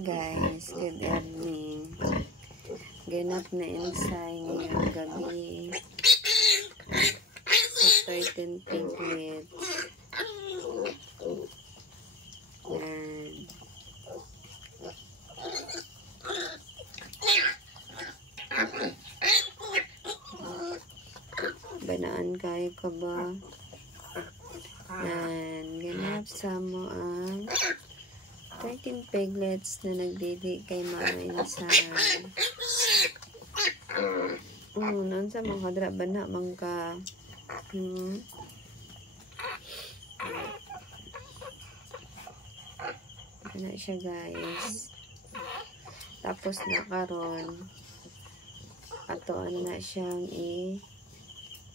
guys, good evening. Ganap na insay ngayong gabi sa 13 piglets. Yan. Banaan kayo ka ba? Yan. Ganap sa mo ang 13 piglets na nagdili kay Mama Insan. Noon sa mga kadra ba na mangka na siya guys. Tapos na karon ato na siyang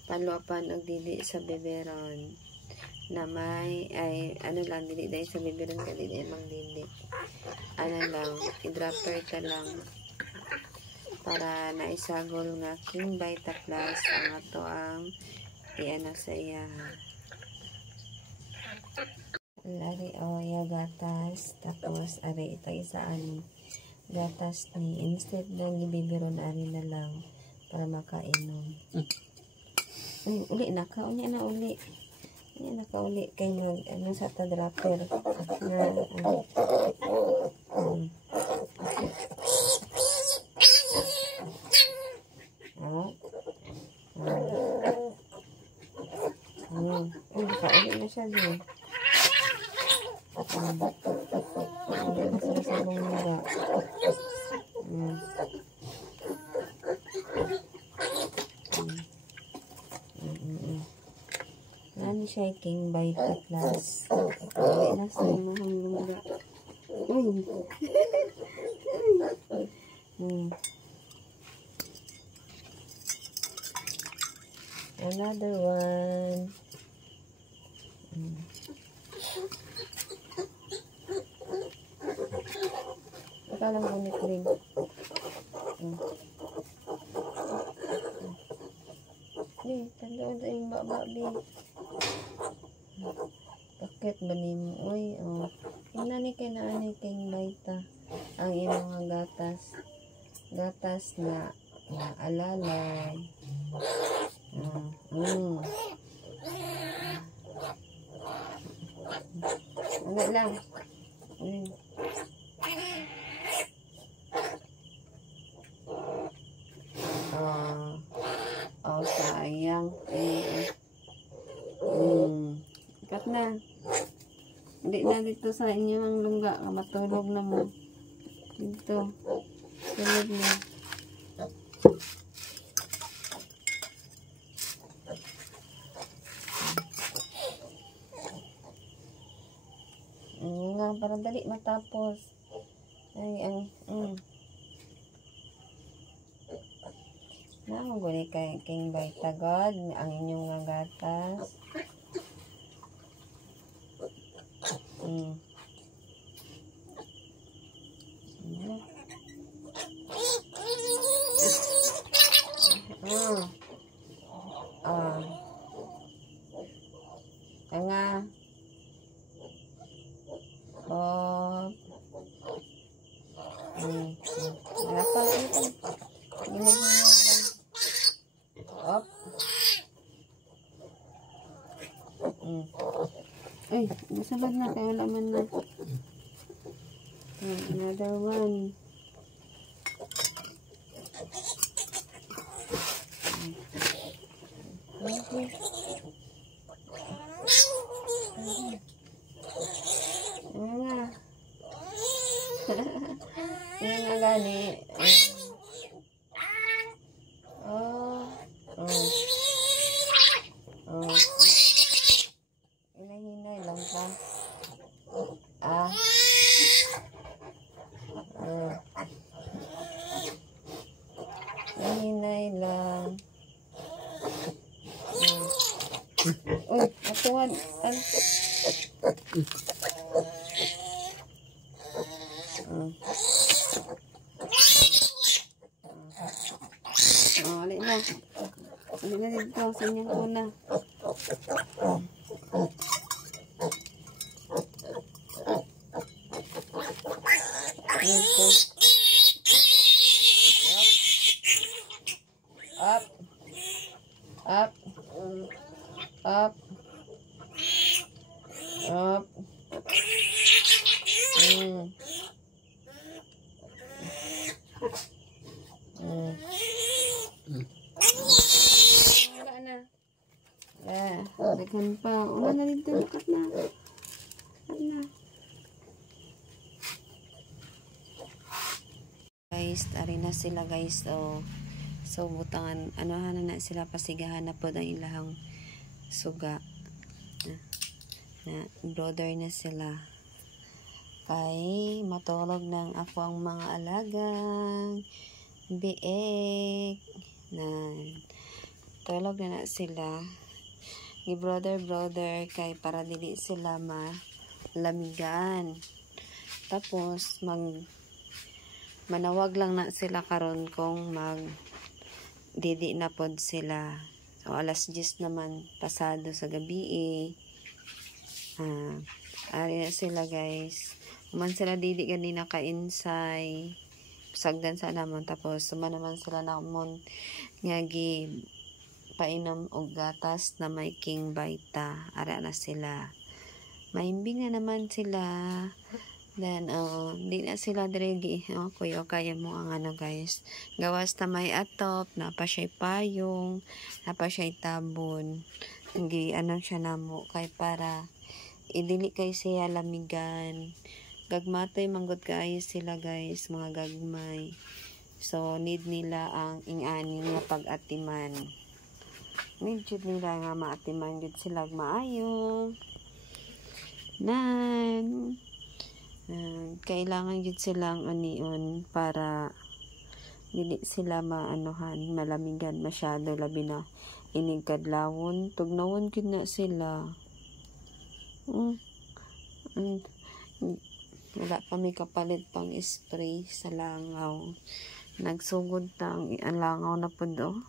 paluapan og dili sa beberon na may ano lang dili dahil sa beberon ka dili mang dili ano lang i-dropper ka lang para naisagol nga King Vita Plus ang ato ang iana sa iya lari ya gatas tapos ari ito isaan gatas ni instead ng ibibiron ari na lang para makainom uli nakaunya na uli yan nakauli kay mag ano sa ta-dropper na nakauli na siya din sabong mga Nani siya King Vita Plus. Ay, nasa mahang lumaga. Uy! Another one. Akalang unik rin. Tandaan sa yung bababi. Bakit ba ni mo? Uy, tingnan ni kay naanay King Vita. Ang iyong mga gatas na alalay. Ano lang. Sayang. Ikat na. Hindi na dito sa inyo ang lungga. Matulog na mo. Dito. Tulog na. Nga, parang dali matapos. Ay, Nakaguli kay King Vita God ang inyong mga gatas. Tanga. Napal ito. Up. Ay, masabad na kayo laman na. Another one. Okay. Yan nga gani. Hinay lang pa. Hinay lang. Uy, atuan. Alin na. Alin na dito. Sa inyong una. Up. Up. Up. Up. Wala na. Daghan pa. Una na dito. Cut na. Cut na. Guys, tari na sila guys. So butangan, anohan na sila, pasigahan na po ang ilahang suga. Na brother na sila. Kay matulog ng ako ang mga alagang biik. Na tulog na sila. Ni brother kay para dili sila malamigan. Tapos manawag lang na sila karon kung didi na pod sila. So alas 10 naman pasado sa gabi ari na sila guys. Human sila didi ganina ka-insay. Sagdan sa naman, tapos suma naman sila namon nga gi painom og gatas na may king vita. Ara na sila. Maimbing na naman sila. Then, di na sila dirigi. Kuya, kaya mo ang guys. Gawas na may atop, napa siya'y payong, napa siya'y tabon. Siya namo, kay para idili kay siya lamigan. Gagmatoy, manggod kayo sila guys, mga gagmay. So, need nila ang ingani nga pag-atiman. Need nila nga maatiman, gid sila maayo. Kailangan yun silang anion para dili sila malamigan masyado, labi na inigkadlawon tugnawon gid na sila. Wala pa may kapalit pang spray sa langaw, nagsugod na ang langaw na po do.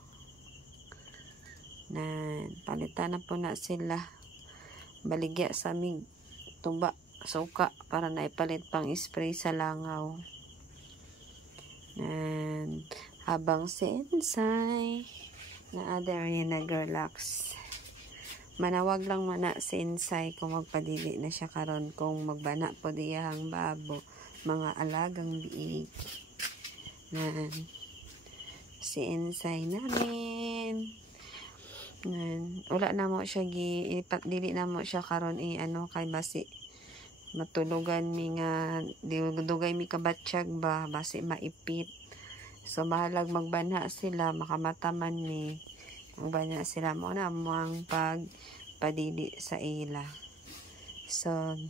Palitan na po na sila, baligya sa aming tuba suka para naipalit pang spray sa langaw. And habang si Insay na other nag-relax, manawag lang mana si Insay kung magpadili na siya karon, kung magbana po diyang babo, mga alagang biik. Si Insay namin wala na mo siya dili na mo siya karon kay basi matulugan mi nga dugay mi kabatsyag ba, basi maipit. So bahalag magbanha sila, makamataman mi magbanha sila mo na ang pagpadili sa ila. So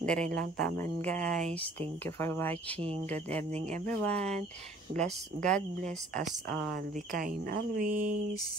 dire lang taman guys. Thank you for watching. Good evening everyone. God bless us all. Be kind always.